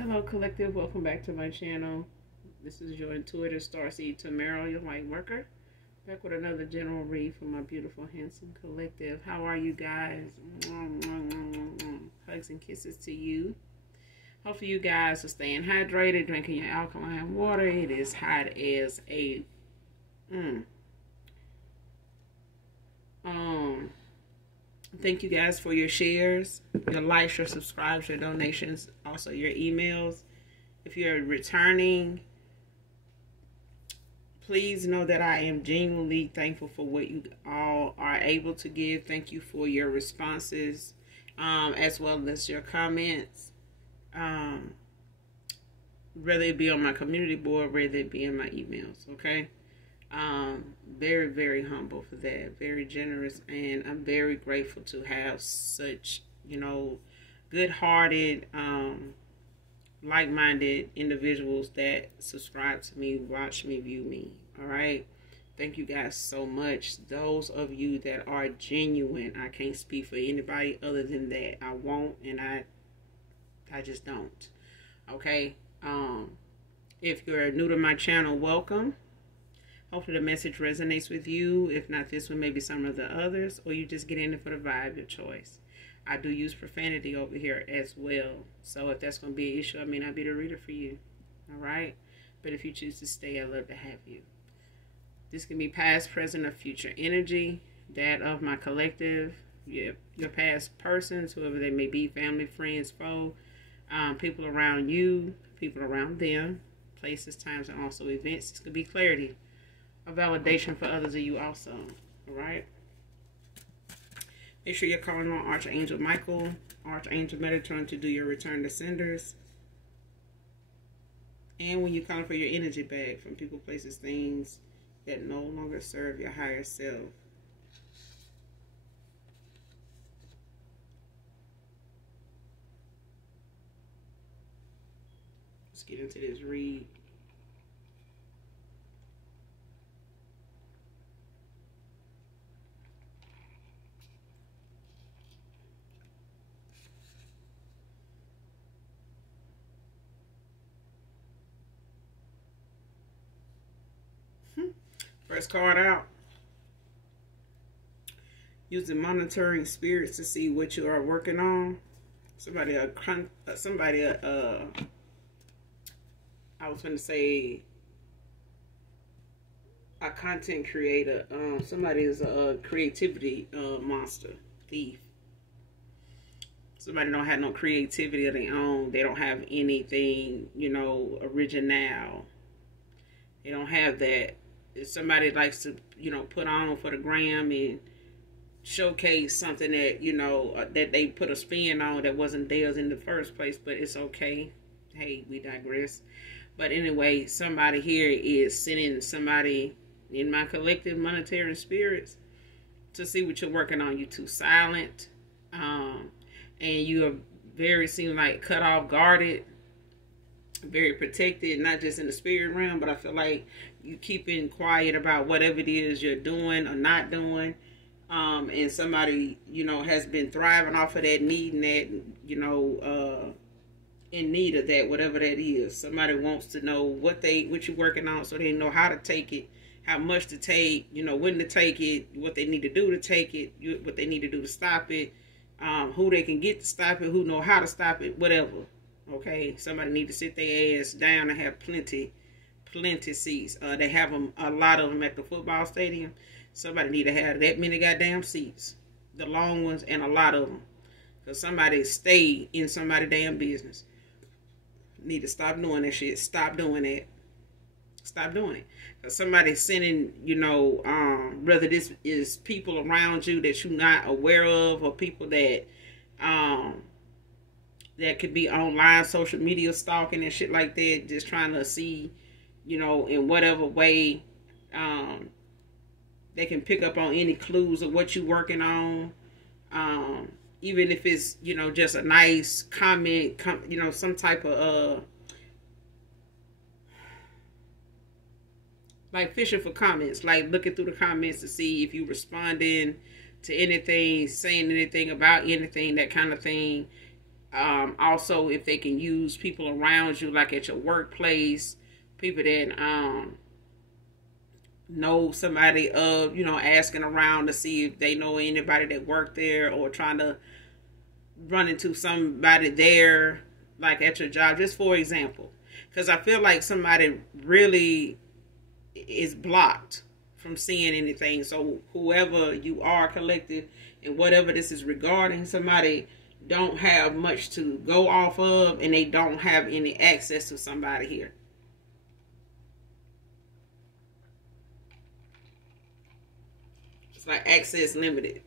Hello, collective. Welcome back to my channel. This is your intuitive starseed Tamara, your light worker. Back with another general read for my beautiful, handsome collective. How are you guys? Hugs and kisses to you. Hopefully you guys are staying hydrated, drinking your alkaline water. It is hot as a thank you guys for your shares, your likes, your subscribes, your donations, also your emails. If you're returning, please know that I am genuinely thankful for what you all are able to give. Thank you for your responses, as well as your comments. Whether it be on my community board, whether it be in my emails, okay? Very, very humble for that. Very generous, and I'm very grateful to have such, good-hearted, like-minded individuals that subscribe to me, watch me, view me. All right, thank you guys so much. Those of you that are genuine, I can't speak for anybody other than that. I won't, and I just don't. Okay. If you're new to my channel, welcome. Hopefully the message resonates with you. If not this one, maybe some of the others, or you just get in it for the vibe, your choice. I do use profanity over here as well. So if that's going to be an issue, I may not be the reader for you. All right? But if you choose to stay, I'd love to have you. This can be past, present, or future energy. That of my collective. Your past persons, whoever they may be, family, friends, foe, people around you, people around them, places, times, and also events. This could be clarity. A validation for others of you also. All right? Make sure you're calling on Archangel Michael, Archangel Metatron to do your return to senders. And when you're calling for your energy back from people, places, things that no longer serve your higher self. Let's get into this read. First card out. Using monitoring spirits to see what you are working on. I was going to say a content creator. Somebody is a creativity monster, thief. Somebody don't have no creativity of their own. They don't have anything, original. They don't have that. If somebody likes to, put on for the gram and showcase something that, that they put a spin on that wasn't theirs in the first place, but it's okay. Hey, we digress. But anyway, somebody here is sending somebody in my collective monetary spirits to see what you're working on. You too silent. And you are very, seem like cut off, guarded, very protected, not just in the spirit realm, but I feel like you keeping quiet about whatever it is you're doing or not doing. And somebody, has been thriving off of that, needing that, in need of that, whatever that is. Somebody wants to know what you're working on so they know how to take it, how much to take, when to take it, what they need to do to take it, what they need to do to stop it, who they can get to stop it, who know how to stop it, whatever. Okay, somebody need to sit their ass down and have plenty seats. They have a lot of them at the football stadium. Somebody need to have that many goddamn seats, the long ones, and a lot of them, because somebody stay in somebody's damn business. Need to stop doing that shit. Stop doing that. Stop doing it. Because somebody's sending, whether this is people around you that you're not aware of, or people that that could be online, social media stalking and shit like that, just trying to see, in whatever way they can pick up on any clues of what you're working on. Even if it's, just a nice comment, some type of, like fishing for comments, like looking through the comments to see if you responding to anything, saying anything about anything, that kind of thing. Also, if they can use people around you, like at your workplace, people that know somebody of, asking around to see if they know anybody that worked there, or trying to run into somebody there, like at your job, just for example. Because I feel like somebody really is blocked from seeing anything. So whoever you are, collective, and whatever this is regarding, somebody don't have much to go off of, and they don't have any access to somebody here. It's like access limited.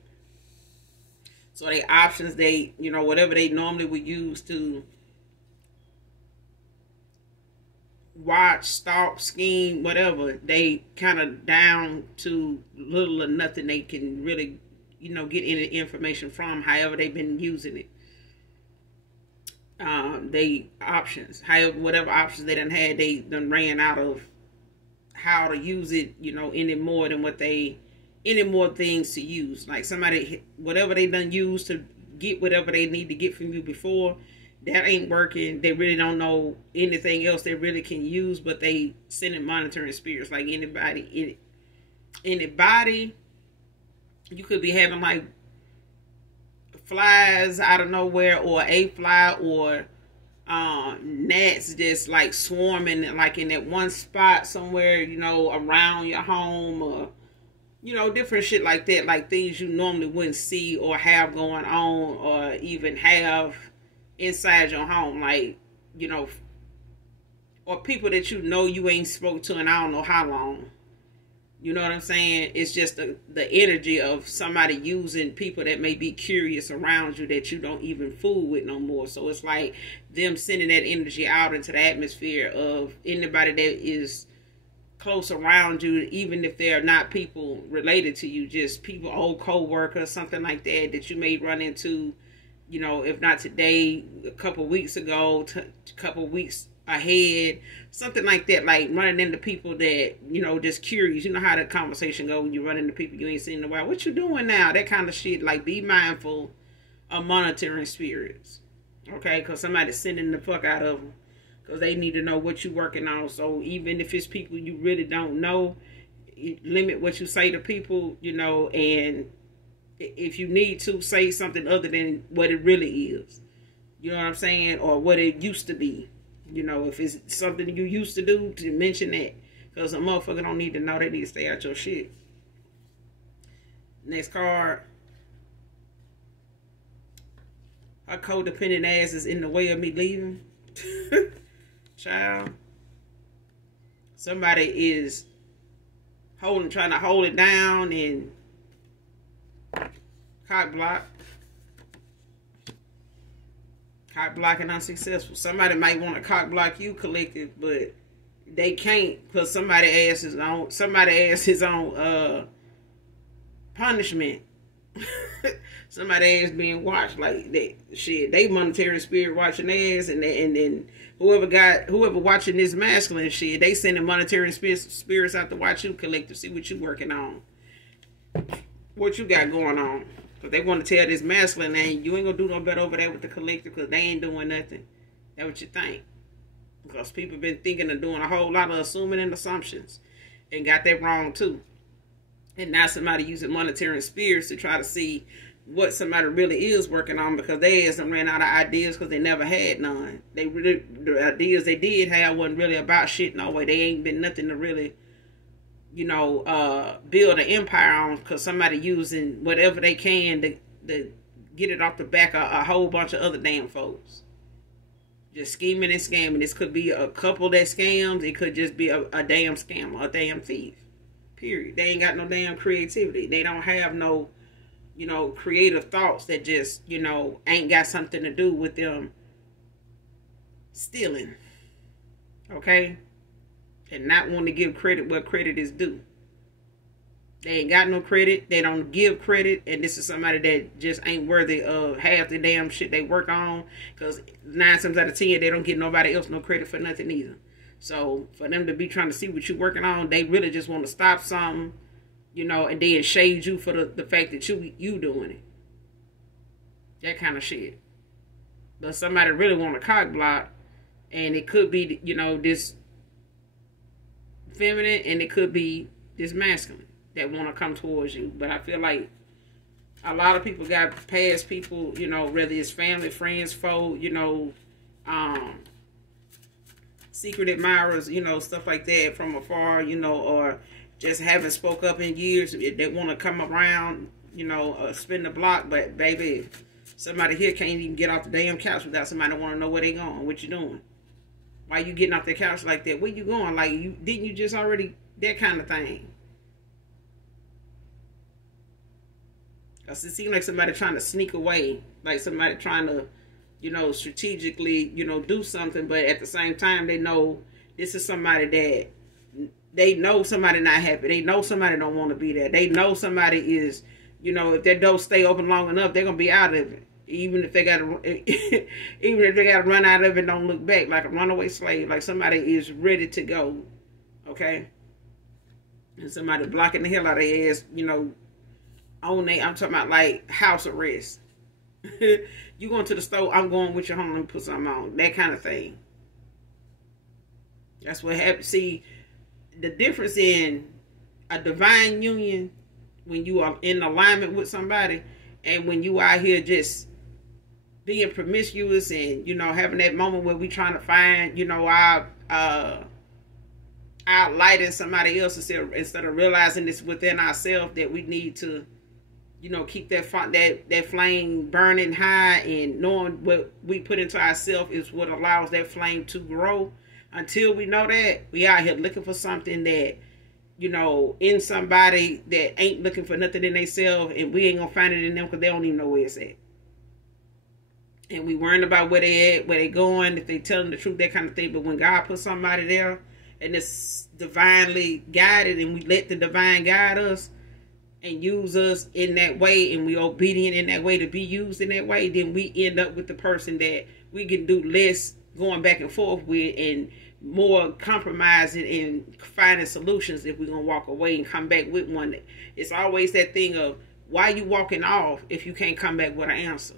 So they options, they, whatever they normally would use to watch, stalk, scheme, whatever, they kind of down to little or nothing they can really, get any information from, however they've been using it. They options, however, whatever options they done had, they done ran out of how to use it, any more than any more things to use. Like somebody, whatever they done use to get whatever they need to get from you before, that ain't working. They really don't know anything else they really can use, but they sending monitoring spirits. Like anybody, you could be having like flies out of nowhere, or a fly, or gnats just like swarming like in that one spot somewhere, around your home, or different shit like that, like things you normally wouldn't see or have going on, or even have inside your home, like, or people that you ain't spoke to in I don't know how long. You know what I'm saying? It's just the energy of somebody using people that may be curious around you that you don't even fool with no more. So it's like them sending that energy out into the atmosphere of anybody that is close around you, even if they're not people related to you, just people, old co-workers, something like that, that you may run into, if not today, a couple weeks ago, a couple weeks ahead, something like that, like running into people that, just curious. You know how the conversation go when you run into people you ain't seen in a while. What you doing now? That kind of shit. Like, be mindful of monitoring spirits. Okay? Because somebody's sending the fuck out of them. Because they need to know what you're working on. So even if it's people you really don't know, limit what you say to people, and if you need to, say something other than what it really is. You know what I'm saying? Or what it used to be. If it's something you used to do, to mention that. Because a motherfucker don't need to know. They need to stay out your shit. Next card. Her codependent ass is in the way of me leaving. Child. Somebody is trying to hold it down and cock block. Cock blocking unsuccessful. Somebody might want to cock block you, collective, but they can't, because somebody ass is on punishment. Somebody ass being watched, like they monetary spirit watching ass, and then whoever watching this masculine shit, they sending monetary spirits out to watch you, collective, see what you working on, what you got going on. Because they want to tell this masculine, and you ain't going to do no better over there with the collective, because they ain't doing nothing. That's what you think. Because people been thinking of doing a whole lot of assuming and assumptions, and got that wrong too. And now somebody using monetary spirits to try to see what somebody really is working on, because they hasn't ran out of ideas because they never had none. The ideas they did have wasn't really about shit no way. They ain't been nothing to really, build an empire on, because somebody using whatever they can to get it off the back of a whole bunch of other damn folks. Just scheming and scamming. This could be a couple that scams. It could just be a damn scammer, a damn thief. Period. They ain't got no damn creativity. They don't have no, creative thoughts that just, ain't got something to do with them stealing. Okay? And not want to give credit where credit is due. They ain't got no credit. They don't give credit. And this is somebody that just ain't worthy of half the damn shit they work on. Because 9 times out of 10, they don't give nobody else no credit for nothing either. So for them to be trying to see what you're working on, they really just want to stop something, and then shade you for the fact that you doing it. That kind of shit. but somebody really want a cock block, and it could be, you know, this feminine, and it could be this masculine that want to come towards you. But I feel like a lot of people got past people, you know, whether it's family, friends, foe, you know, secret admirers, you know, stuff like that from afar, you know, or just haven't spoke up in years. They want to come around, you know, spin the block, but baby, somebody here can't even get off the damn couch without somebody want to know where they going, what you doing. Why you getting off the couch like that? Where you going? Like, didn't you just already, that kind of thing. Because it seems like somebody trying to sneak away, like somebody trying to, you know, strategically, you know, do something, but at the same time, they know this is somebody that, they know somebody not happy. They know somebody don't want to be there. They know somebody is, you know, if their door stay open long enough, they're going to be out of it. Even if they got to, even if they got to run out of it, don't look back, like a runaway slave, like somebody is ready to go, okay? And somebody blocking the hell out of their ass, you know, I'm talking about like house arrest. You going to the store, I'm going with your home, let me put something on. That kind of thing. That's what happens. See, the difference in a divine union, when you are in alignment with somebody, and when you out here just being promiscuous and, you know, having that moment where we trying to find, you know, our light in somebody else instead of realizing it's within ourselves that we need to, you know, keep that flame burning high, and knowing what we put into ourselves is what allows that flame to grow. Until we know that, we out here looking for something that, you know, in somebody that ain't looking for nothing in themselves, and we ain't gonna find it in them because they don't even know where it's at. And we worrying about where they at, where they going, if they telling the truth, that kind of thing. But when God puts somebody there and it's divinely guided, and we let the divine guide us and use us in that way, and we obedient in that way to be used in that way, then we end up with the person that we can do less going back and forth with, and more compromising and finding solutions if we're going to walk away and come back with one. It's always that thing of, why you walking off if you can't come back with an answer?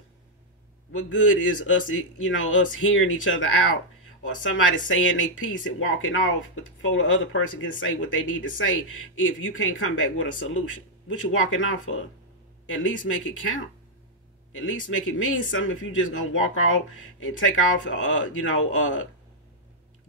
What good is us, you know, us hearing each other out, or somebody saying their piece and walking off before the other person can say what they need to say, if you can't come back with a solution? What you walking off for? At least make it count. At least make it mean something. If you just gonna walk off and take off, you know,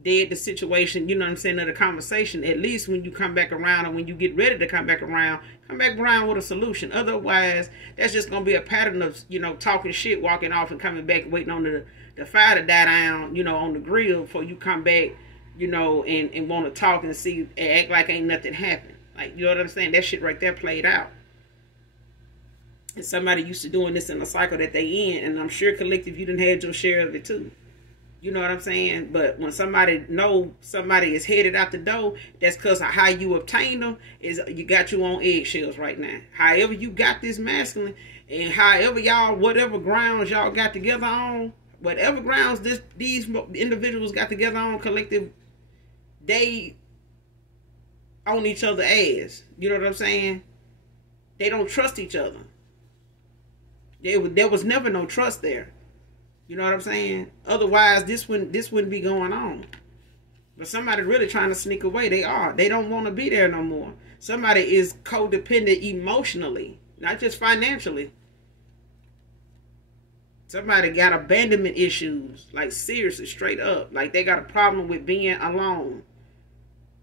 dead the situation, you know what I'm saying, of the conversation, at least when you come back around, and when you get ready to come back around with a solution. Otherwise, that's just gonna be a pattern of, you know, talking shit, walking off, and coming back, waiting on the fire to die down, you know, on the grill before you come back, you know, and want to talk and see and act like ain't nothing happened. Like, you know what I'm saying? That shit right there played out. And somebody used to doing this in the cycle that they in, and I'm sure collective, you done had your share of it too. You know what I'm saying? But when somebody know somebody is headed out the door, that's because of how you obtained them. Is you got you on eggshells right now. However you got this masculine, and however y'all, whatever grounds y'all got together on, whatever grounds these individuals got together on, collective, they on each other's ass. You know what I'm saying? They don't trust each other. There was never no trust there. You know what I'm saying? Otherwise, this wouldn't be going on. But somebody really trying to sneak away. They are. They don't want to be there no more. Somebody is codependent emotionally, not just financially. Somebody got abandonment issues, like seriously, straight up. Like they got a problem with being alone.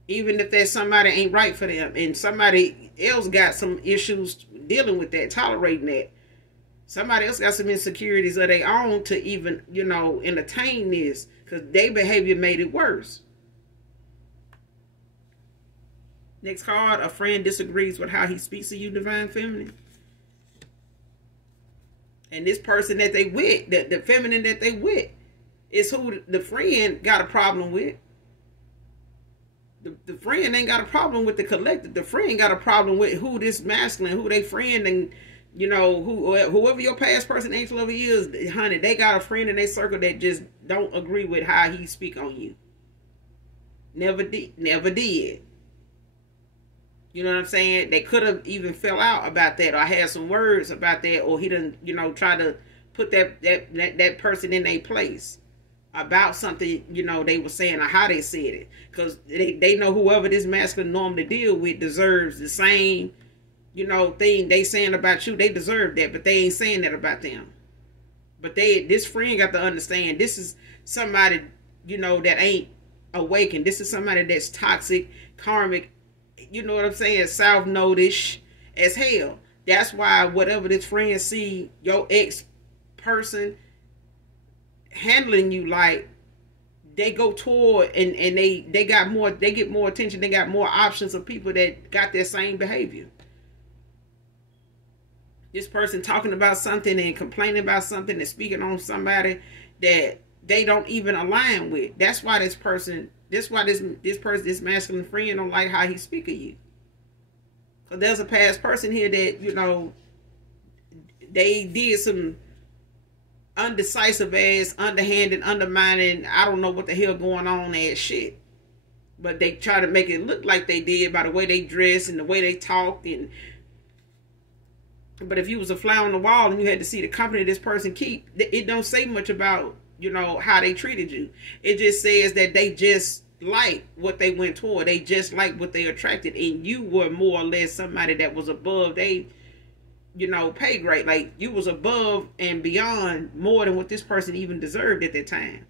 Even if that somebody ain't right for them, and somebody else got some issues dealing with that, tolerating that. Somebody else got some insecurities of their own to even, you know, entertain this, because their behavior made it worse. Next card, a friend disagrees with how he speaks to you, divine feminine. And this person that they with, the feminine that they with, is who the friend got a problem with. The friend ain't got a problem with the collective. The friend got a problem with who this masculine, who they friend, and, you know, whoever your past person, angel of is, honey, they got a friend in their circle that just don't agree with how he speak on you. Never did. Never did. You know what I'm saying? They could have even fell out about that, or had some words about that, or he done, you know, try to put that person in their place about something, you know, they were saying or how they said it. Because they know whoever this masculine normally deal with deserves the same, you know, thing they saying about you. They deserve that, but they ain't saying that about them. But this friend got to understand this is somebody, you know, that ain't awakened. This is somebody that's toxic, karmic, you know what I'm saying, South Node-ish as hell. That's why whatever this friend see your ex person handling you like, they go toward and they get more attention, they got more options of people that got that same behavior. This person talking about something and complaining about something and speaking on somebody that they don't even align with. That's why this masculine friend don't like how he speak of you. So there's a past person here that, you know, they did some undecisive ass, underhanded, undermining, I don't know what the hell going on ass shit. But they try to make it look like they did by the way they dress and the way they talk. But if you was a fly on the wall and you had to see the company this person keep, it don't say much about, you know, how they treated you. It just says that they just like what they went toward. They just like what they attracted. And you were more or less somebody that was above they, you know, pay grade. Like, you was above and beyond more than what this person even deserved at that time.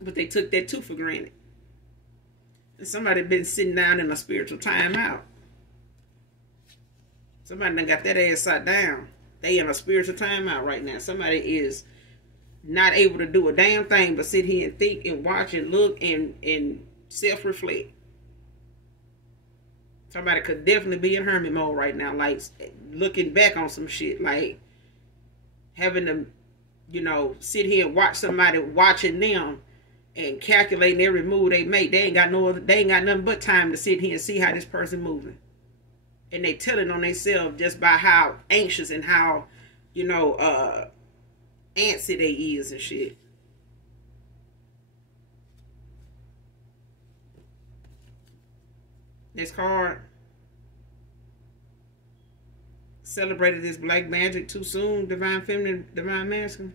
But they took that too for granted. And somebody been sitting down in a spiritual timeout. Somebody done got that ass sat down. They in a spiritual timeout right now. Somebody is not able to do a damn thing but sit here and think and watch and look and self-reflect. Somebody could definitely be in hermit mode right now, like looking back on some shit, like having to, you know, sit here and watch somebody watching them and calculating every move they make. They ain't got nothing but time to sit here and see how this person moving. And they telling on themselves just by how anxious and how, you know, antsy they is and shit. Next card. Celebrated this black magic too soon. Divine feminine, divine masculine.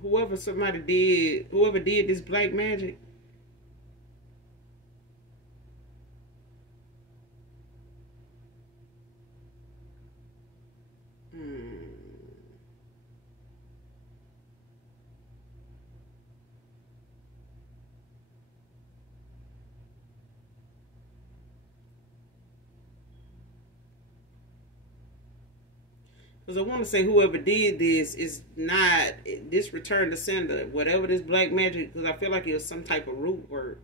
Whoever did this black magic. Because I want to say whoever did this is not, this return to sender, whatever this black magic, because I feel like it was some type of root word.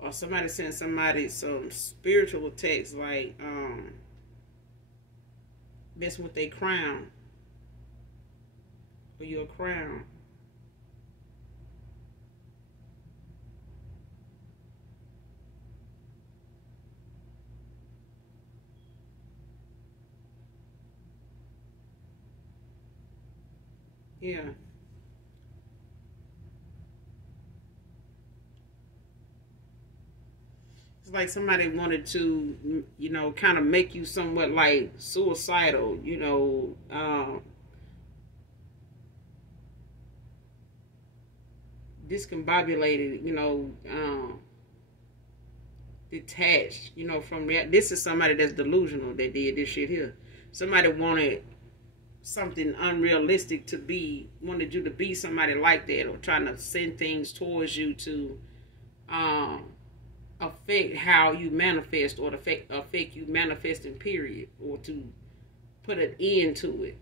Or somebody sent somebody some spiritual text like, messing with their crown. For your crown. Yeah. It's like somebody wanted to, you know, kind of make you somewhat like suicidal, you know, discombobulated, you know, detached, you know, from that. This is somebody that's delusional that did this shit here. Somebody wanted something unrealistic to be, wanted you to be somebody like that, or trying to send things towards you to affect how you manifest, or to affect you manifesting period, or to put an end to it.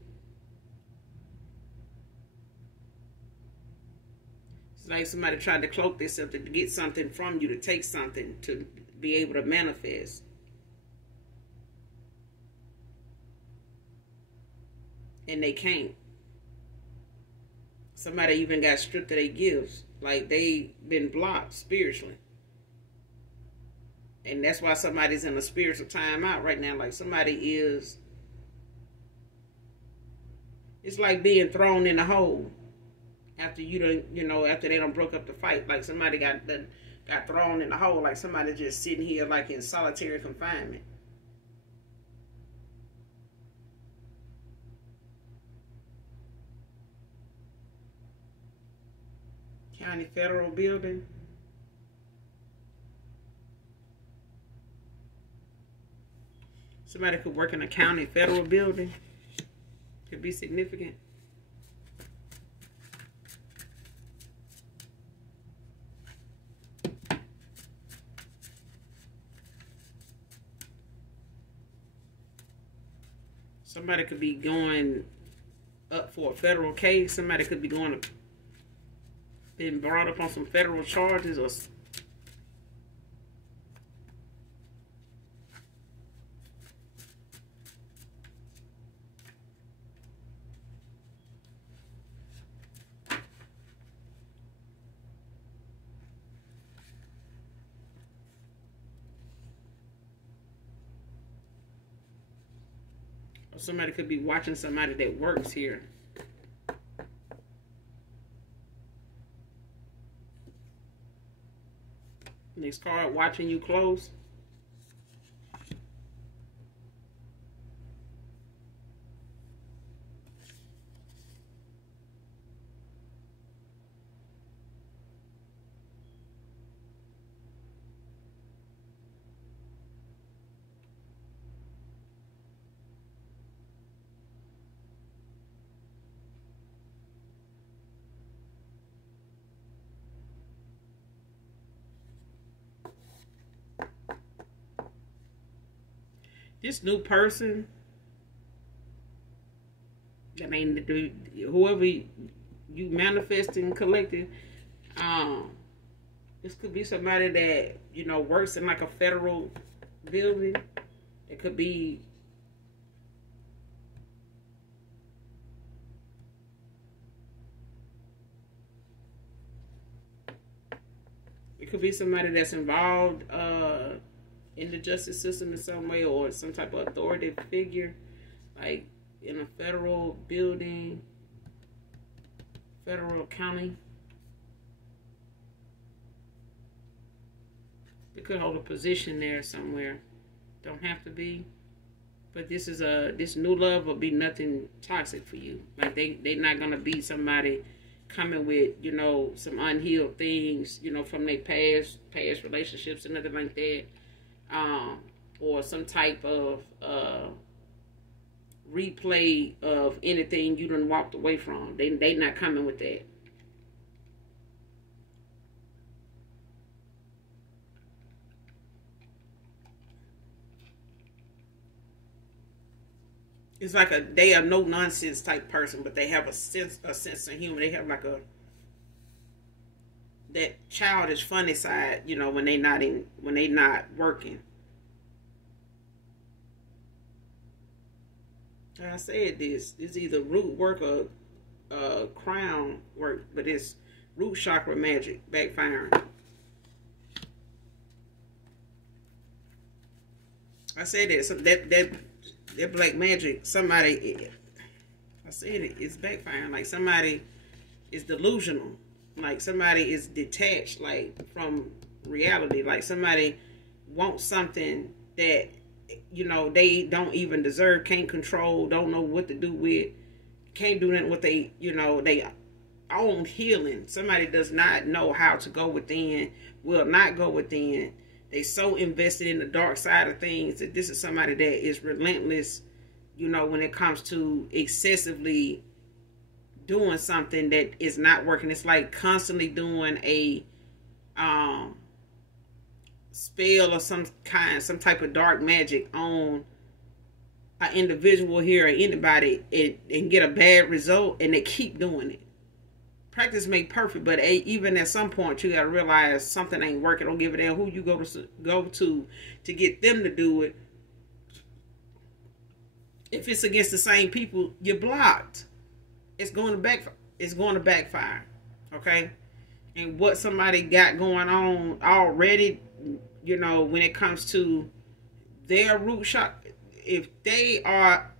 like somebody tried to cloak themselves to get something from you, to take something, to be able to manifest. And they can't. Somebody even got stripped of their gifts. Like they been blocked spiritually. And that's why somebody's in a spiritual timeout right now. Like somebody is, it's like being thrown in a hole after after they done broke up the fight. Like somebody got thrown in a hole. Like somebody just sitting here like in solitary confinement. County Federal building. Somebody could work in a county federal building. Could be significant. Somebody could be going up for a federal case. Somebody could be going to been brought up on some federal charges or somebody could be watching somebody that works here. Next card, watching you close. This new person, that ain't whoever you manifesting, collecting, this could be somebody that, works in like a federal building. It could be somebody that's involved in the justice system in some way, or some type of authoritative figure, like in a federal building, federal county. They could hold a position there somewhere. Don't have to be. But this new love will be nothing toxic for you. Like they not gonna be somebody coming with, some unhealed things, from their past relationships and nothing like that. Or some type of replay of anything you done walked away from. They not coming with that. It's like they are no nonsense type person, but they have a sense of humor. They have like that childish funny side, when they not working. Like I said, this is either root work or crown work, but it's root chakra magic backfiring. I said that, so that black magic, somebody, I said it's backfiring. Like somebody is delusional. Like somebody is detached, like from reality. Like somebody wants something that, they don't even deserve, can't control, don't know what to do with, can't do nothing with they own healing. Somebody does not know how to go within, will not go within. They so invested in the dark side of things that this is somebody that is relentless, when it comes to excessively doing something that is not working. It's like constantly doing a spell of some kind, some type of dark magic on an individual here or anybody, and get a bad result, and they keep doing it. practice make perfect, but even at some point you gotta realize something ain't working. Don't give a damn who you go to get them to do it. If it's against the same people, you're blocked. It's going to backfire. Okay? And what somebody got going on already, you know, when it comes to their root chakra, if they are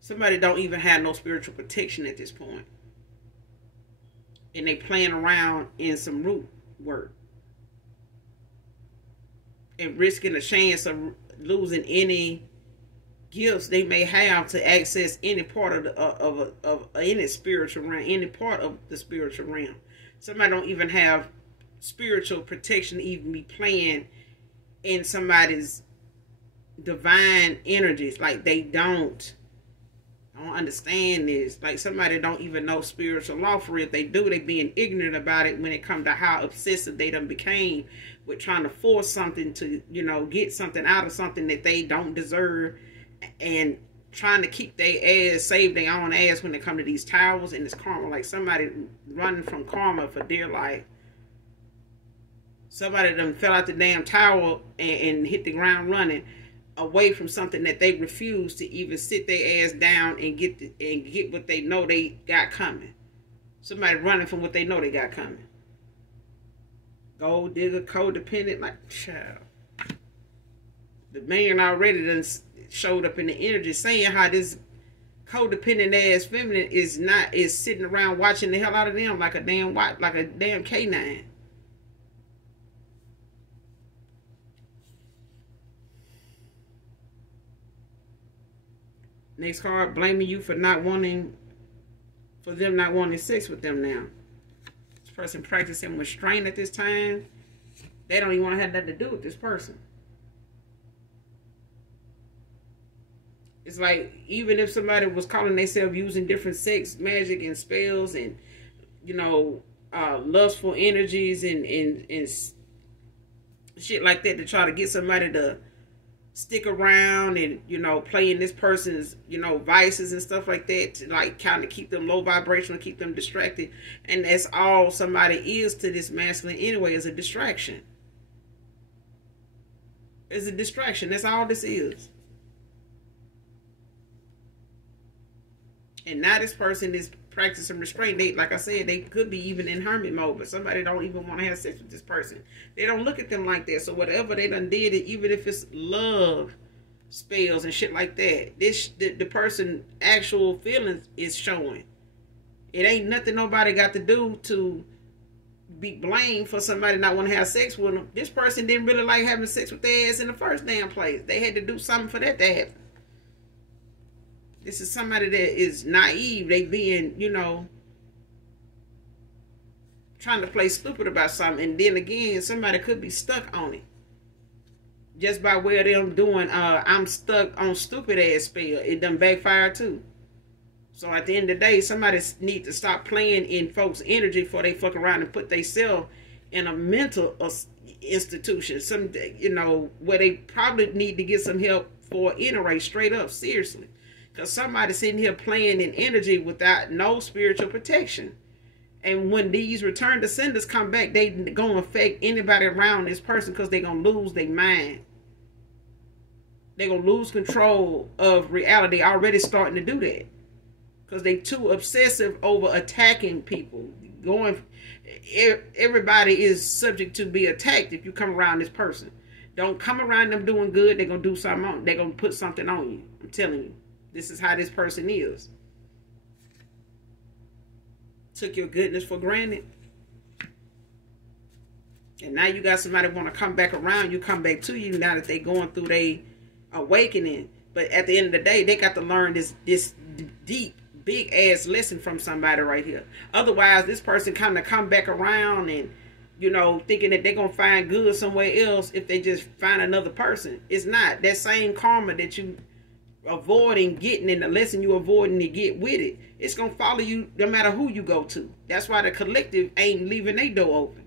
somebody don't even have no spiritual protection at this point, and they playing around in some root work and risking a chance of losing any gifts they may have to access any part of any spiritual realm, any part of the spiritual realm. Somebody don't even have spiritual protection to even be playing in somebody's divine energies. Like I don't understand this. Like somebody don't even know spiritual law for real. If they do, they being ignorant about it when it comes to how obsessive they done became with trying to force something to, you know, get something out of something that they don't deserve, and trying to keep their ass, save their own ass when they come to these towers and this karma. Like somebody running from karma for dear life. Somebody done fell out the damn tower and hit the ground running away from something that they refuse to even sit their ass down and get what they know they got coming. Somebody running from what they know they got coming. Gold digger, codependent, like, child. The man already done showed up in the energy saying how this codependent ass feminine is sitting around watching the hell out of them like a damn K9. Next card, blaming you for them not wanting sex with them now. This person practicing restraint at this time. They don't even want to have nothing to do with this person. It's like, even if somebody was calling themselves using different sex magic and spells and, you know, lustful energies and shit like that to try to get somebody to stick around and, you know, play in this person's, you know, vices and stuff like that to like kind of keep them low vibrational, keep them distracted. And that's all somebody is to this masculine anyway, is a distraction. It's a distraction. That's all this is. And now this person is practicing restraint. They, like I said, they could be even in hermit mode, but somebody don't even want to have sex with this person. They don't look at them like that. So whatever they done did, even if it's love spells and shit like that, the person actual feelings is showing. It ain't nothing nobody got to do to be blamed for somebody not want to have sex with them. This person didn't really like having sex with their ass in the first damn place. They had to do something for that to happen. This is somebody that is naive. They being, you know, trying to play stupid about something. And then again, somebody could be stuck on it. Just by way of them doing, I'm stuck on stupid ass spell. It done backfire too. So at the end of the day, somebody need to stop playing in folks' energy before they fuck around and put themselves in a mental institution. Some, you know, where they probably need to get some help for anyway, straight up, seriously. Because somebody's sitting here playing in energy without no spiritual protection. And when these return descendants come back, they going to affect anybody around this person because they're going to lose their mind. They're going to lose control of reality, already starting to do that. Because they too obsessive over attacking people. Everybody is subject to be attacked if you come around this person. Don't come around them doing good. They're going to do something on. They're going to put something on you. I'm telling you. This is how this person is. Took your goodness for granted. And now you got somebody want to come back around. You come back to you now that they going through their awakening. But at the end of the day, they got to learn this deep, big ass lesson from somebody right here. Otherwise, this person kind of come back around and, you know, thinking that they're going to find good somewhere else if they just find another person. It's not. That same karma that you avoiding getting and the lesson you avoiding to get with it, it's gonna follow you no matter who you go to. That's why the collective ain't leaving their door open,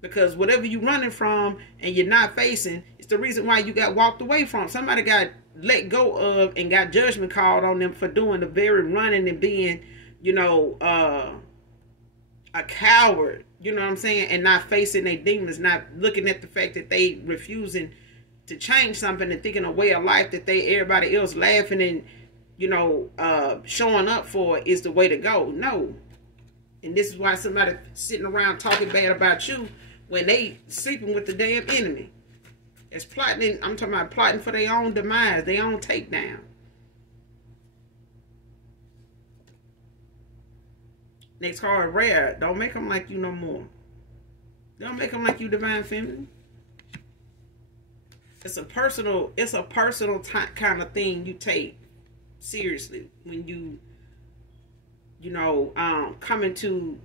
because whatever you running from and you're not facing, it's the reason why you got walked away from. Somebody got let go of and got judgment called on them for doing the very running and being, you know, a coward, you know what I'm saying, and not facing their demons, not looking at the fact that they refusing to change something and thinking a way of life that everybody else laughing and, you know, showing up for is the way to go. No. And this is why somebody sitting around talking bad about you when they sleeping with the damn enemy. It's plotting, I'm talking about plotting for their own demise, their own takedown. Next card, rare. Don't make them like you no more. Don't make them like you, divine feminine. It's a personal kind of thing you take seriously when you know, come into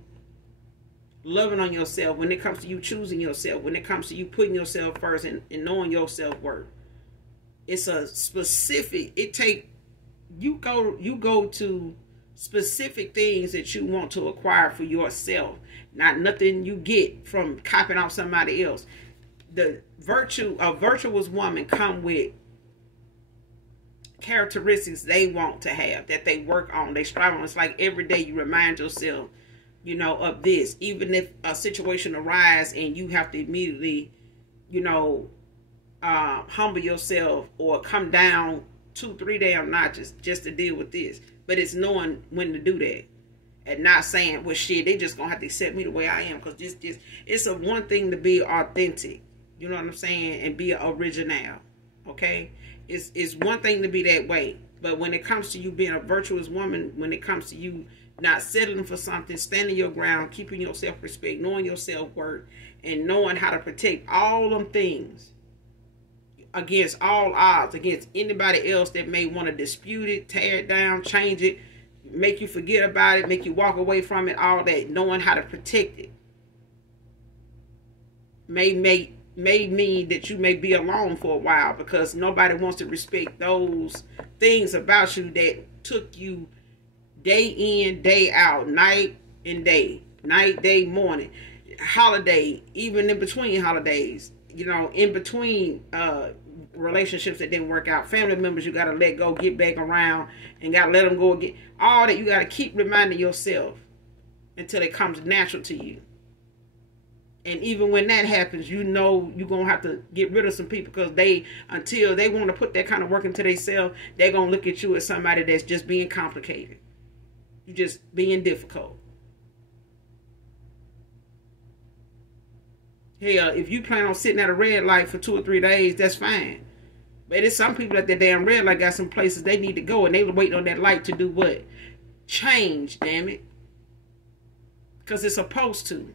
loving on yourself, when it comes to you choosing yourself, when it comes to you putting yourself first and knowing your self-worth. It's a specific, you go to specific things that you want to acquire for yourself, not nothing you get from copying off somebody else. A virtuous woman come with characteristics they want to have, that they work on, they strive on. It's like every day you remind yourself, you know, of this. Even if a situation arises and you have to immediately, you know, humble yourself or come down 2-3 damn notches just to deal with this. But it's knowing when to do that and not saying, well, shit, they just gonna have to accept me the way I am, because this it's a one thing to be authentic, you know what I'm saying, and be original. Okay, it's one thing to be that way, but when it comes to you being a virtuous woman, when it comes to you not settling for something, standing your ground, keeping your self-respect, knowing your self-worth, and knowing how to protect all them things against all odds, against anybody else that may want to dispute it, tear it down, change it, make you forget about it, make you walk away from it, all that, knowing how to protect it may mean that you may be alone for a while, because nobody wants to respect those things about you that took you day in, day out, night and day, night, day, morning, holiday, even in between holidays, you know, in between relationships that didn't work out, family members you got to let go, get back around, and got to let them go again. All that you got to keep reminding yourself until it comes natural to you. And even when that happens, you know you're going to have to get rid of some people, because until they want to put that kind of work into themselves, they're going to look at you as somebody that's just being complicated. You're just being difficult. Hell, if you plan on sitting at a red light for 2 or 3 days, that's fine. But it's some people at that damn red light got some places they need to go, and they waiting on that light to do what? Change, damn it. Because it's supposed to.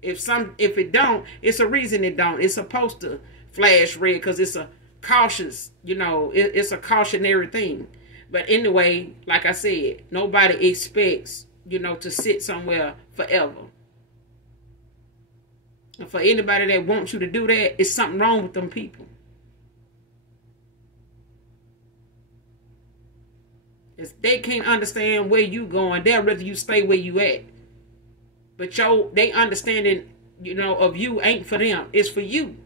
If it don't, it's a reason it don't. It's supposed to flash red because it's a cautious, you know, it's a cautionary thing. But anyway, like I said, nobody expects, you know, to sit somewhere forever. And for anybody that wants you to do that, it's something wrong with them people. If they can't understand where you going, they'll rather you stay where you at. But they understanding, you know, of you ain't for them. It's for you.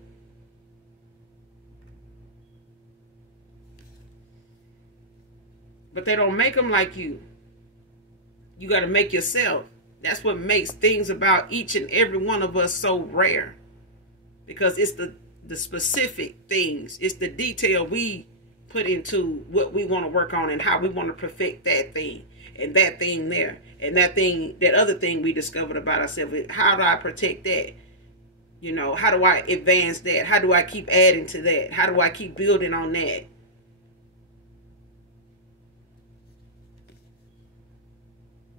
But they don't make them like you. You got to make yourself. That's what makes things about each and every one of us so rare. Because it's the specific things. It's the detail we put into what we want to work on and how we want to perfect that thing. And that thing there. And that other thing we discovered about ourselves. How do I protect that? You know, how do I advance that? How do I keep adding to that? How do I keep building on that?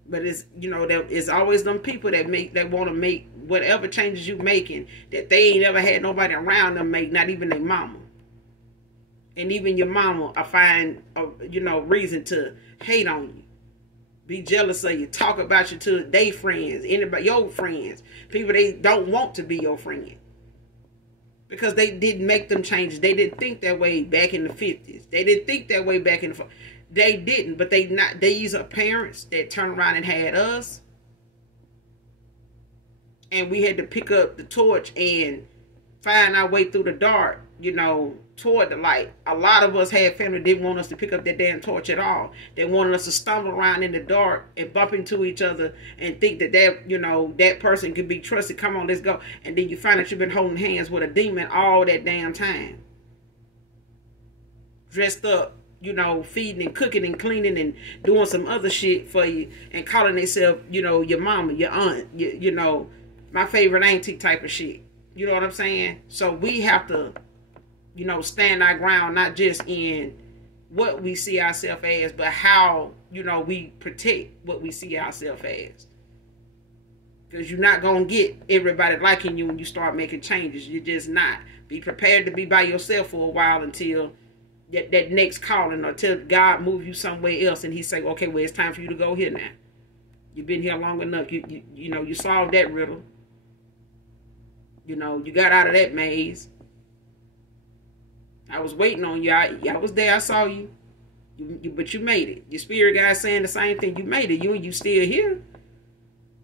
But it's, you know, it's always them people that want to make whatever changes you making that they ain't ever had nobody around them make, not even their mama. And even your mama, I find, you know, reason to hate on you. Be jealous of you, talk about you to their friends, anybody, your friends, people they don't want to be your friend. Because they didn't make them changes. They didn't think that way back in the 50s. They didn't think that way back in the 40s. They didn't, but these are parents that turned around and had us. And we had to pick up the torch and find our way through the dark, you know, toward the light. A lot of us had family that didn't want us to pick up that damn torch at all. They wanted us to stumble around in the dark and bump into each other and think that that person could be trusted. Come on, let's go. And then you find that you've been holding hands with a demon all that damn time. Dressed up, feeding and cooking and cleaning and doing some other shit for you and calling themselves, your mama, your aunt, my favorite auntie type of shit. You know what I'm saying? So we have to, stand our ground, not just in what we see ourselves as, but how, we protect what we see ourselves as. Because you're not going to get everybody liking you when you start making changes. You're just not. Be prepared to be by yourself for a while until that next calling, or till God move you somewhere else and he say, okay, well, it's time for you to go here now. You've been here long enough. You solved that riddle. You got out of that maze. I was waiting on you. I was there. I saw you. But you made it. Your spirit guy saying the same thing. You made it. You still here.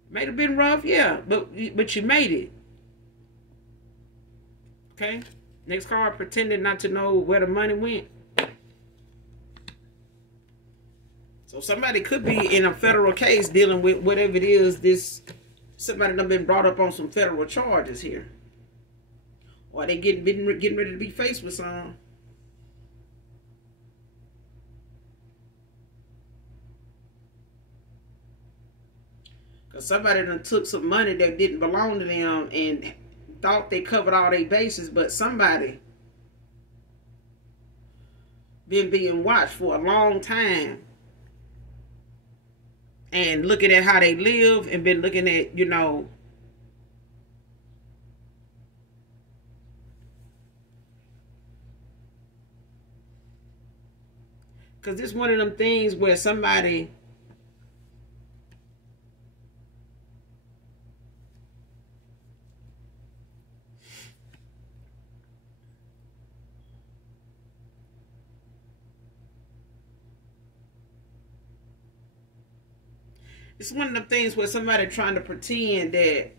Might have been rough, yeah, but you made it. Okay. Next card, pretended not to know where the money went. So somebody could be in a federal case dealing with whatever it is. Somebody done been brought up on some federal charges here. Or they getting ready to be faced with some. Because somebody done took some money that didn't belong to them and thought they covered all their bases, but somebody been being watched for a long time and looking at how they live and been looking at, because it's one of them things where somebody it's one of the things where somebody trying to pretend that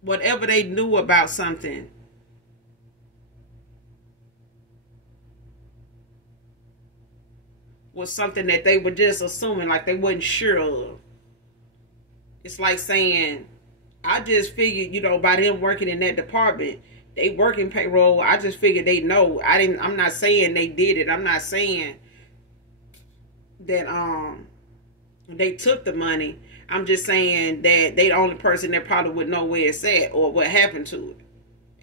whatever they knew about something was something that they were just assuming, like they wasn't sure of. It's like saying, I just figured, by them working in that department, they working payroll, I just figured they know. I'm not saying they did it. I'm not saying that they took the money. I'm just saying that they the only person that probably would know where it's at or what happened to it.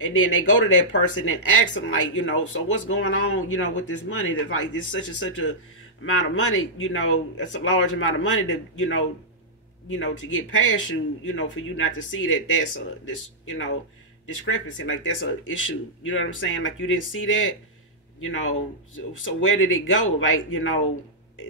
And then they go to that person and ask them, like, so what's going on, with this money? That's like this such and such a amount of money, it's a large amount of money to, to get past you, for you not to see that that's discrepancy, like that's an issue. You know what I'm saying? Like you didn't see that, so where did it go? Like,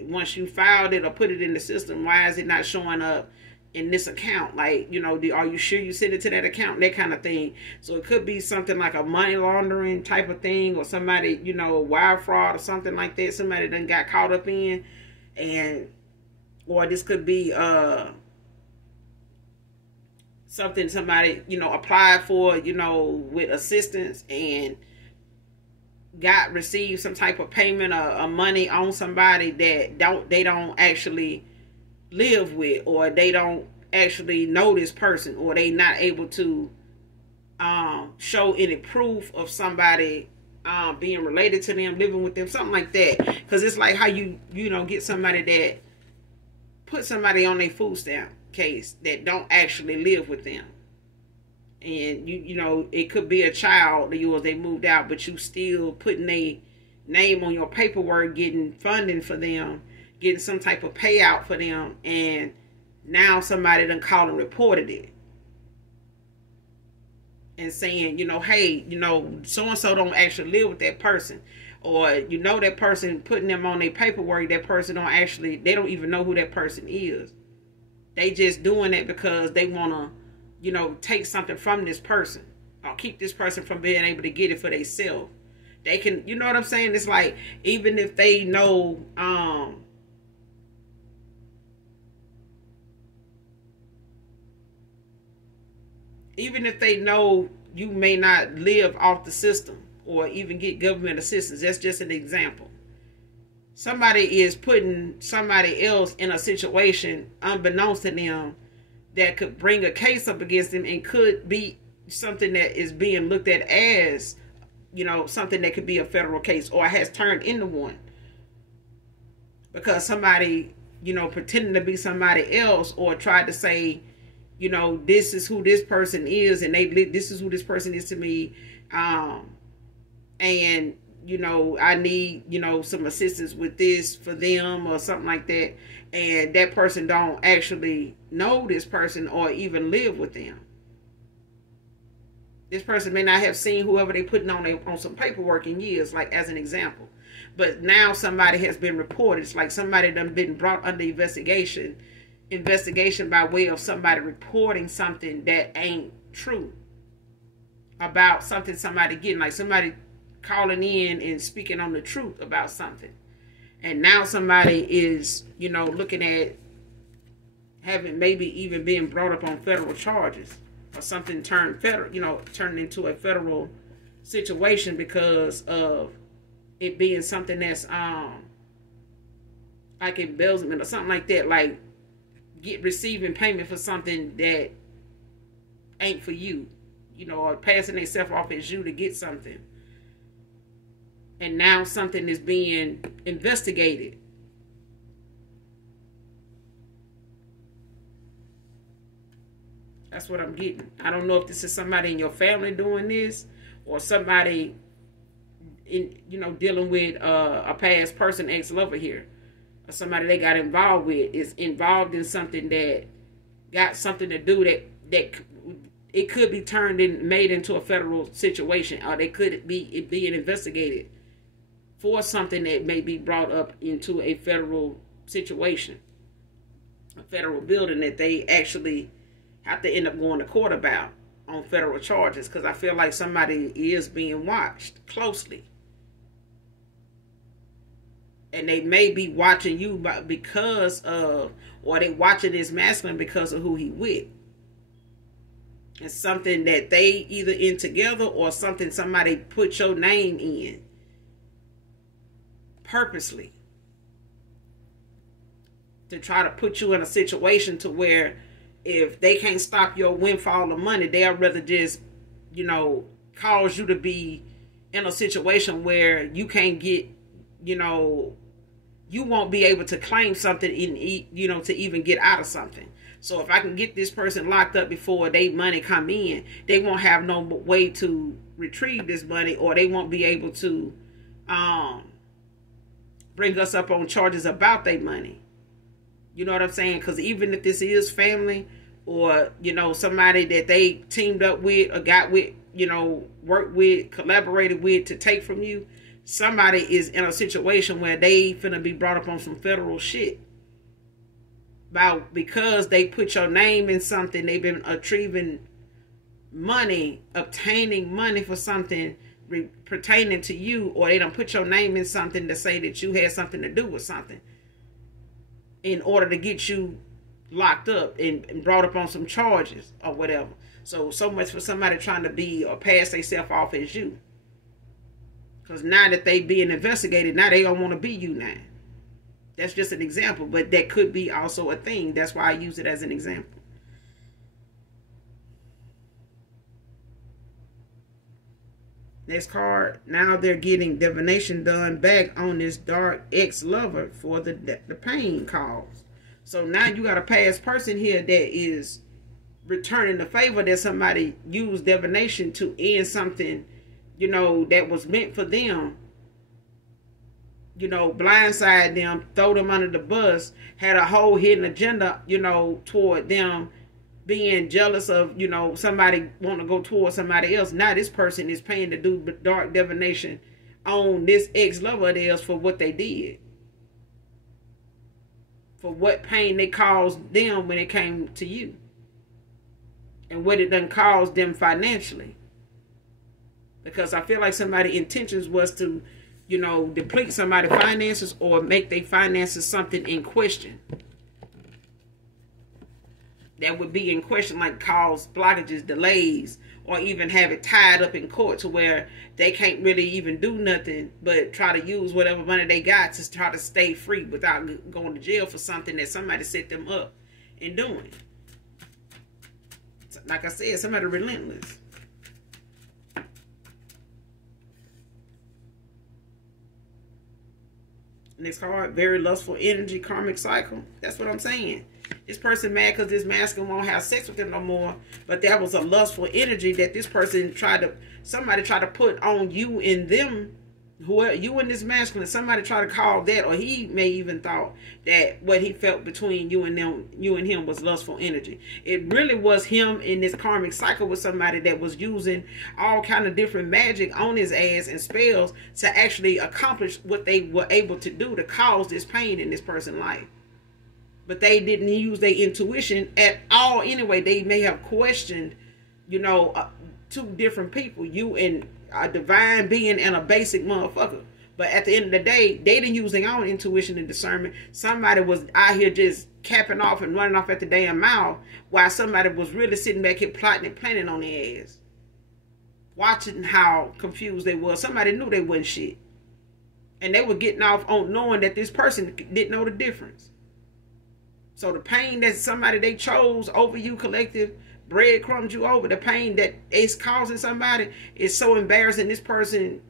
once you filed it or put it in the system, why is it not showing up in this account? Like, are you sure you sent it to that account? That kind of thing. So it could be something like a money laundering type of thing, or somebody, wire fraud or something like that. Somebody done got caught up in, or this could be something somebody, applied for, with assistance and received some type of payment or money on somebody that they don't actually live with, or they don't actually know this person, or they not able to show any proof of somebody being related to them, living with them, something like that. Because it's like how you get somebody that put somebody on their food stamp case that don't actually live with them, and it could be a child of yours, they moved out, but you still putting a name on your paperwork, getting funding for them, getting some type of payout for them, and now somebody done called and reported it and saying, hey, so-and-so don't actually live with that person, or that person putting them on their paperwork, that person they don't even know who that person is. They just doing it because they want to, take something from this person or keep this person from being able to get it for themselves. They can, you know what I'm saying? It's like, even if they know, even if they know you may not live off the system or even get government assistance, that's just an example. Somebody is putting somebody else in a situation unbeknownst to them that could bring a case up against them and could be something that is being looked at as, something that could be a federal case or has turned into one. Because somebody, pretending to be somebody else or tried to say, this is who this person is and this is who this person is to me. And I need, some assistance with this for them or something like that. And that person don't actually know this person or even live with them. This person may not have seen whoever they putting on some paperwork in years, like as an example. But now somebody has been reported. It's like somebody done been brought under investigation by way of somebody reporting something that ain't true about something somebody getting, like somebody calling in and speaking on the truth about something. And now somebody is, looking at having maybe even being brought up on federal charges or something turned into a federal situation because of it being something that's like embezzlement or something like that, like receiving payment for something that ain't for you, or passing themselves off as you to get something. And now something is being investigated. That's what I'm getting. I don't know if this is somebody in your family doing this or somebody dealing with a past person, ex-lover here, or somebody they got involved with is involved in something that got something to do that it could be made into a federal situation, or they could be being investigated for something that may be brought up into a federal situation, a federal building that they actually have to end up going to court about on federal charges, because I feel like somebody is being watched closely. And they may be watching you because of, or they watching this masculine because of who he with. It's something that they either in together or something somebody put your name in purposely to try to put you in a situation to where if they can't stop your windfall of money, they'll rather just, cause you to be in a situation where you can't get, you won't be able to claim something to even get out of something. So if I can get this person locked up before they money come in, they won't have no way to retrieve this money, or they won't be able to bring us up on charges about their money. You know what I'm saying? Because even if this is family or, somebody that they teamed up with or got with, worked with, collaborated with to take from you, somebody is in a situation where they finna be brought up on some federal shit. Because they put your name in something, they've been obtaining money for something pertaining to you, or they don't put your name in something to say that you had something to do with something in order to get you locked up and brought up on some charges or whatever. So much for somebody trying to be or pass themselves off as you. Because now that they being investigated, now they don't want to be you now. That's just an example, but that could be also a thing. That's why I use it as an example. Next card. Now they're getting divination done back on this dark ex-lover for the pain caused. So now you got a past person here that is returning the favor that somebody used divination to end something, that was meant for them. Blindside them, throw them under the bus, had a whole hidden agenda, toward them being jealous of, somebody want to go towards somebody else. Now this person is paying to do dark divination on this ex-lover of theirs for what they did. For what pain they caused them when it came to you. And what it done caused them financially. Because I feel like somebody's intentions was to, deplete somebody's finances or make their finances something in question. that would be in question, like cause blockages, delays, or even have it tied up in court to where they can't really even do nothing but try to use whatever money they got to try to stay free without going to jail for something that somebody set them up in doing. Like I said, somebody relentless. Next card, very lustful energy, karmic cycle. That's what I'm saying. This person mad because this masculine won't have sex with them no more. But that was a lustful energy that this person somebody tried to put on you and them, whoever, you and this masculine. Somebody tried to call that, or he may even thought that what he felt between you and him was lustful energy. It really was him in this karmic cycle with somebody that was using all kind of different magic on his ass and spells to actually accomplish what they were able to do to cause this pain in this person's life. But they didn't use their intuition at all anyway. They may have questioned, two different people, you and a divine being and a basic motherfucker. But at the end of the day, they didn't use their own intuition and discernment. Somebody was out here just capping off and running off at the damn mouth, while somebody was really sitting back here plotting and planning on their ass. Watching how confused they were. Somebody knew they wasn't shit. And they were getting off on knowing that this person didn't know the difference. So the pain that somebody they chose over you, collective, breadcrumbs you over, the pain that it's causing somebody is so embarrassing. This person,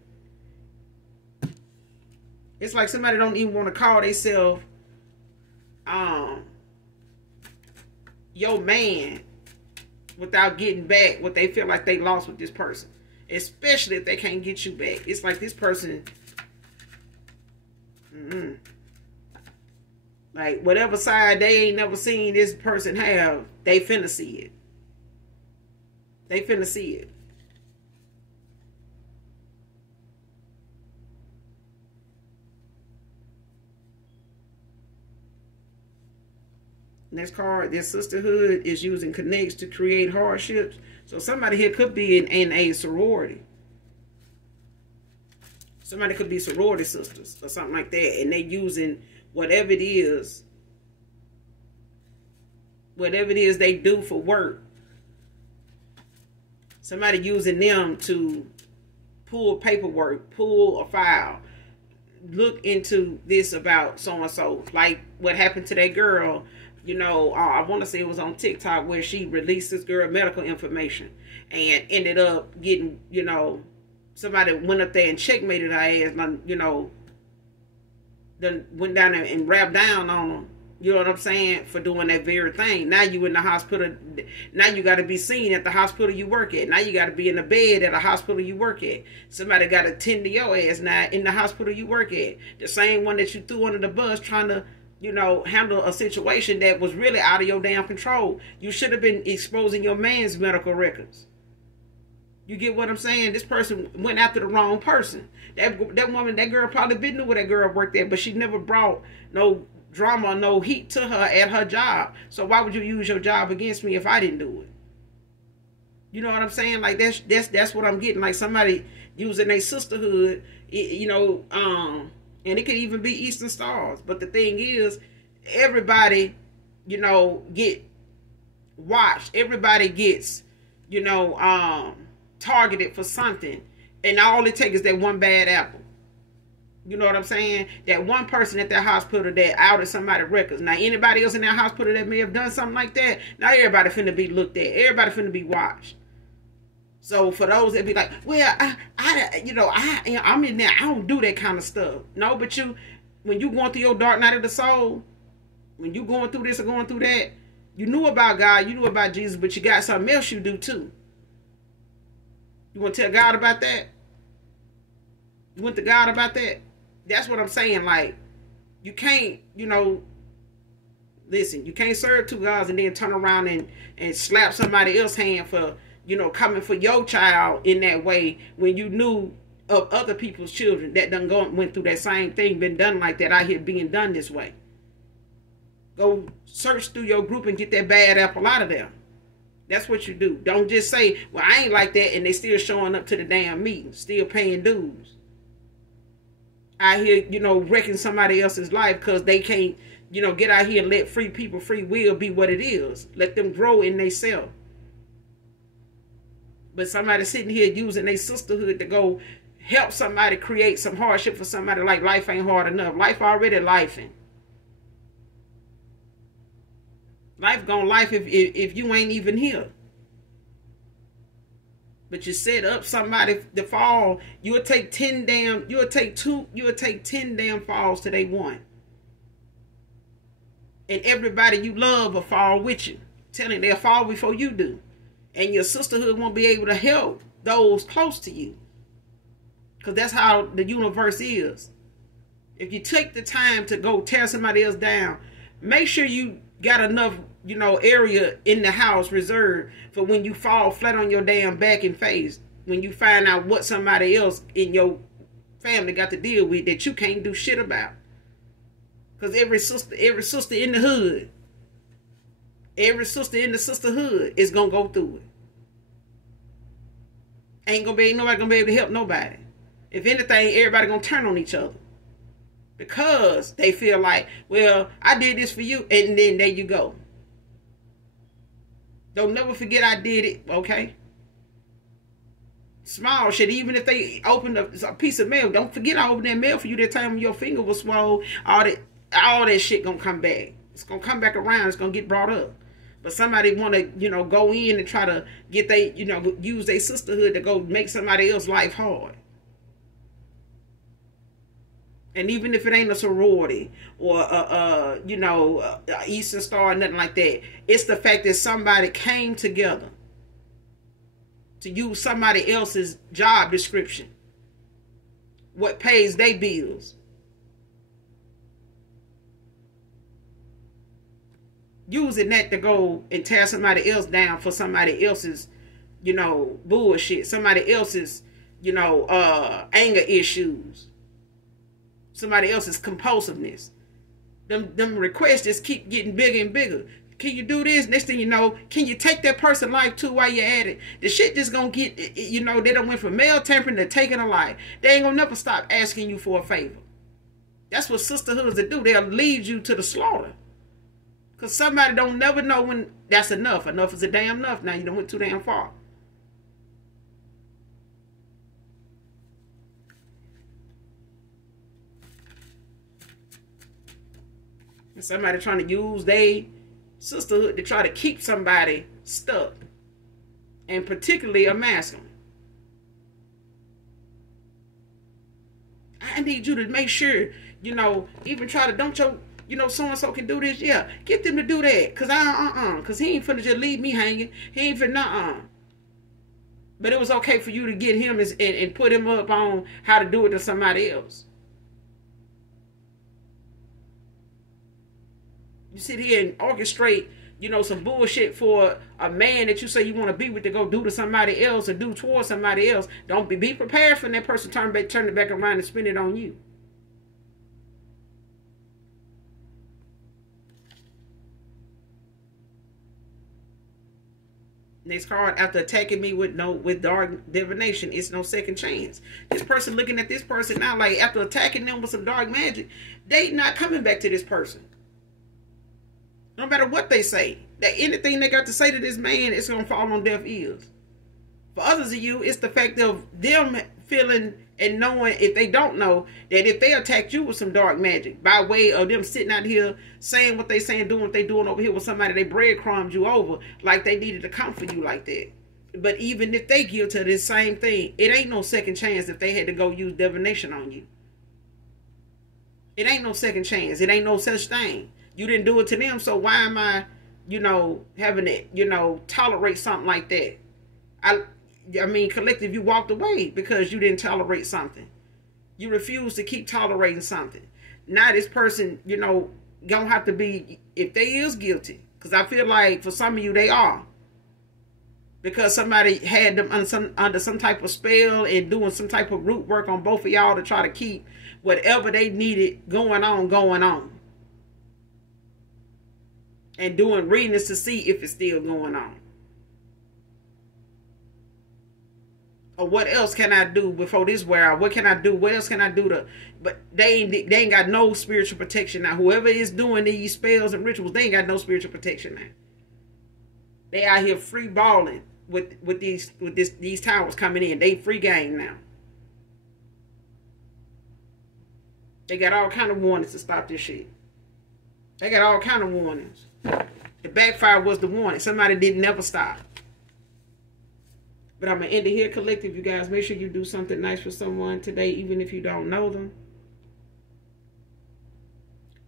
it's like somebody don't even want to call themselves your man without getting back what they feel like they lost with this person. Especially if they can't get you back. It's like this person, like whatever side they ain't never seen this person have, they finna see it. They finna see it. Next card, their sisterhood is using connects to create hardships. So somebody here could be in a sorority. Somebody could be sorority sisters or something like that. And they using whatever it is they do for work. Somebody using them to pull paperwork, pull a file, look into this about so-and-so. Like what happened to that girl, I want to say it was on TikTok where she released this girl medical information and ended up getting, somebody went up there and checkmated her ass, then went down there and rapped down on them. You know what I'm saying? For doing that very thing. Now you in the hospital. Now you got to be seen at the hospital you work at. Now you got to be in the bed at a hospital you work at. Somebody got to tend to your ass now in the hospital you work at. The same one that you threw under the bus trying to, handle a situation that was really out of your damn control. You should have been exposing your man's medical records. You get what I'm saying? This person went after the wrong person. That woman, that girl probably been knew where that girl worked at, but she never brought no drama, no heat to her at her job. So why would you use your job against me if I didn't do it? You know what I'm saying? Like that's what I'm getting. Like somebody using their sisterhood, and it could even be Eastern Stars. But the thing is, everybody, get watched. Everybody gets, targeted for something, and all it takes is that one bad apple. You know what I'm saying? That one person at that hospital that outed somebody's records. Now, anybody else in that hospital that may have done something like that, now everybody finna be looked at. Everybody finna be watched. So for those that be like, well, I'm in there. I don't do that kind of stuff. No, but when you going through your dark night of the soul, when you going through this or going through that, you knew about God, you knew about Jesus, but you got something else you do too. You want to tell God about that? You went to God about that? That's what I'm saying. Like, you can't, listen, you can't serve two gods and then turn around and slap somebody else's hand for, coming for your child in that way when you knew of other people's children that went through that same thing, been done like that out here being done this way. Go search through your group and get that bad apple out of there. That's what you do. Don't just say, well, I ain't like that, and they still showing up to the damn meeting, still paying dues. Out here, wrecking somebody else's life because they can't get out here and let free people, free will be what it is. Let them grow in themselves. But somebody sitting here using their sisterhood to go help somebody create some hardship for somebody, like life ain't hard enough. Life already lifing. Life gonna life if you ain't even here. But you set up somebody to fall. You'll take 10 damn falls till they one. And everybody you love will fall with you. Telling they'll fall before you do. And your sisterhood won't be able to help those close to you. Because that's how the universe is. If you take the time to go tear somebody else down, make sure you got enough, area in the house reserved for when you fall flat on your damn back and face. When you find out what somebody else in your family got to deal with that you can't do shit about. Because every sister in the hood, every sister in the sisterhood is going to go through it. Ain't nobody going to be able to help nobody. If anything, everybody going to turn on each other. Because they feel like, well, I did this for you, and then there you go. Don't never forget I did it, okay? Small shit, even if they opened a piece of mail, don't forget I opened that mail for you that time when your finger was swollen. All that shit gonna come back. It's gonna come back around. It's gonna get brought up. But somebody want to, go in and try to get use their sisterhood to go make somebody else's life hard. And even if it ain't a sorority or a Eastern Star or nothing like that, it's the fact that somebody came together to use somebody else's job description, what pays their bills. Using that to go and tear somebody else down for somebody else's, bullshit, somebody else's, anger issues. Somebody else's compulsiveness. Them requests just keep getting bigger and bigger. Can you do this? Next thing you know, can you take that person's life too while you're at it? The shit just gonna get, they done went from male tampering to taking a life. They ain't gonna never stop asking you for a favor. That's what sisterhoods do. They'll lead you to the slaughter. Because somebody don't never know when that's enough. Enough is a damn enough. Now you done went too damn far. And somebody trying to use their sisterhood to try to keep somebody stuck. And particularly a masculine. I need you to make sure, even try to don't so-and-so can do this. Yeah, get them to do that. Because Because he ain't finna just leave me hanging. He ain't finna, But it was okay for you to get him and put him up on how to do it to somebody else. You sit here and orchestrate, some bullshit for a man that you say you want to be with to go do to somebody else or do towards somebody else. Don't be prepared for that person turn it back around and spin it on you. Next card, after attacking me with dark divination, it's no second chance. This person looking at this person now, like after attacking them with some dark magic, they not coming back to this person. No matter what they say, that anything they got to say to this man, it's going to fall on deaf ears. For others of you, it's the fact of them feeling and knowing, if they don't know, that if they attacked you with some dark magic, by way of them sitting out here saying what they saying, doing what they doing over here with somebody, they breadcrumbed you over like they needed to come for you like that. But even if they guilty of this same thing, it ain't no second chance if they had to go use divination on you. It ain't no second chance. It ain't no such thing. You didn't do it to them, so why am I, having to, tolerate something like that? I mean, collective, you walked away because you didn't tolerate something. You refused to keep tolerating something. Now this person, gonna have to be, if they is guilty, because I feel like for some of you, they are. Because somebody had them under some type of spell and doing some type of root work on both of y'all to try to keep whatever they needed going on. And doing readings to see if it's still going on. Or what else can I do before this wear out? What can I do? What else can I do to? But they ain't got no spiritual protection now. Whoever is doing these spells and rituals, they ain't got no spiritual protection now. They out here free balling with these towers coming in. They free game now. They got all kind of warnings to stop this shit. They got all kind of warnings. The backfire was the warning. Somebody didn't never stop. But I'm going to end it here, collective, you guys. Make sure you do something nice for someone today, even if you don't know them.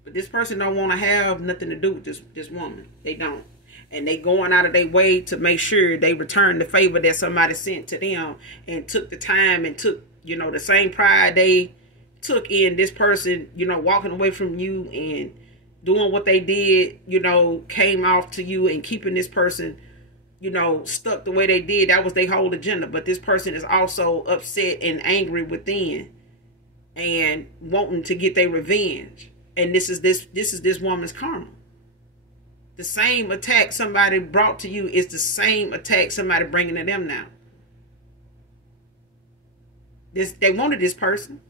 But this person don't want to have nothing to do with this woman. They don't. And they going out of their way to make sure they return the favor that somebody sent to them and took the time and took, you know, the same pride they took in this person, you know, walking away from you and doing what they did, you know, came off to you and keeping this person, you know, stuck the way they did. That was their whole agenda. But this person is also upset and angry within and wanting to get their revenge. And this is this woman's karma. The same attack somebody brought to you is the same attack somebody bringing to them now. They wanted this person.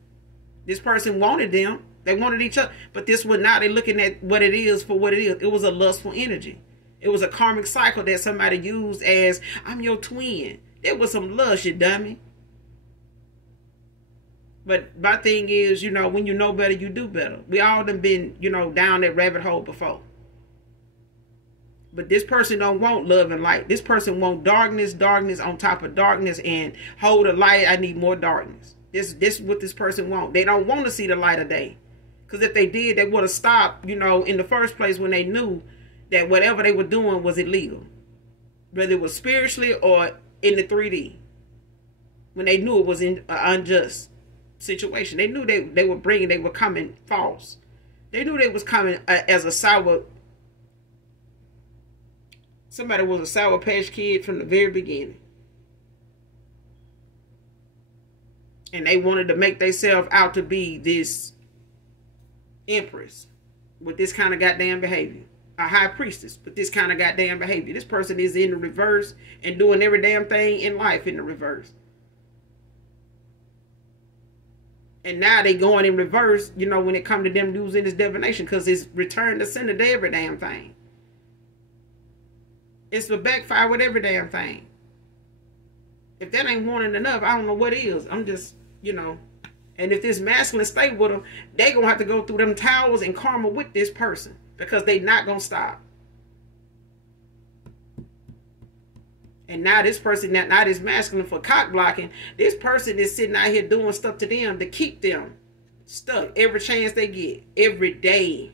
This person wanted them. They wanted each other. But this one, now they're looking at what it is for what it is. It was a lustful energy. It was a karmic cycle that somebody used as, I'm your twin. There was some lust, you dummy. But my thing is, you know, when you know better, you do better. We all done been, you know, down that rabbit hole before. But this person don't want love and light. This person want darkness on top of darkness, and hold a light. I need more darkness. This is what this person want. They don't want to see the light of day. Because if they did, they would have stopped, you know, in the first place when they knew that whatever they were doing was illegal. Whether it was spiritually or in the 3D. When they knew it was in an unjust situation. They knew they were coming false. They knew they was coming as a sour. Somebody was a Sour Patch Kid from the very beginning. And they wanted to make themselves out to be this empress with this kind of goddamn behavior. A high priestess with this kind of goddamn behavior. This person is in the reverse and doing every damn thing in life in the reverse. And now they going in reverse, you know, when it come to them using this divination, because it's return to sender to every damn thing. It's the backfire with every damn thing. If that ain't warning enough, I don't know what is. I'm just, you know. And if this masculine stay with them, they going to have to go through them towers and karma with this person. Because they not going to stop. And now this person, now this masculine for cock blocking, this person is sitting out here doing stuff to them to keep them stuck every chance they get. Every day.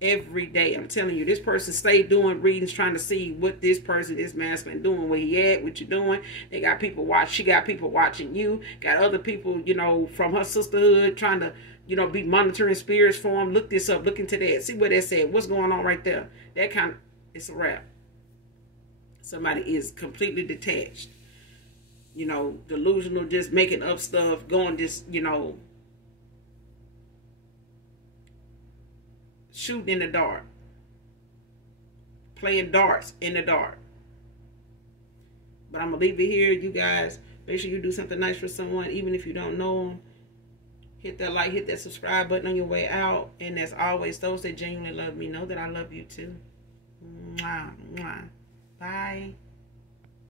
Every day. I'm telling you, this person stay doing readings trying to see what this person, this masculine, doing, where he at, what you doing. They got people watch. She got people watching you. Got other people, you know, from her sisterhood trying to, you know, be monitoring spirits for him. Look this up. Look into that. See what that said. What's going on right there? That kind of, it's a wrap. Somebody is completely detached. You know, delusional, just making up stuff, going just, you know, shooting in the dark. Playing darts in the dark. But I'm going to leave it here, you guys. Make sure you do something nice for someone, even if you don't know them. Hit that like, hit that subscribe button on your way out. And as always, those that genuinely love me know that I love you too. Mwah, mwah. Bye.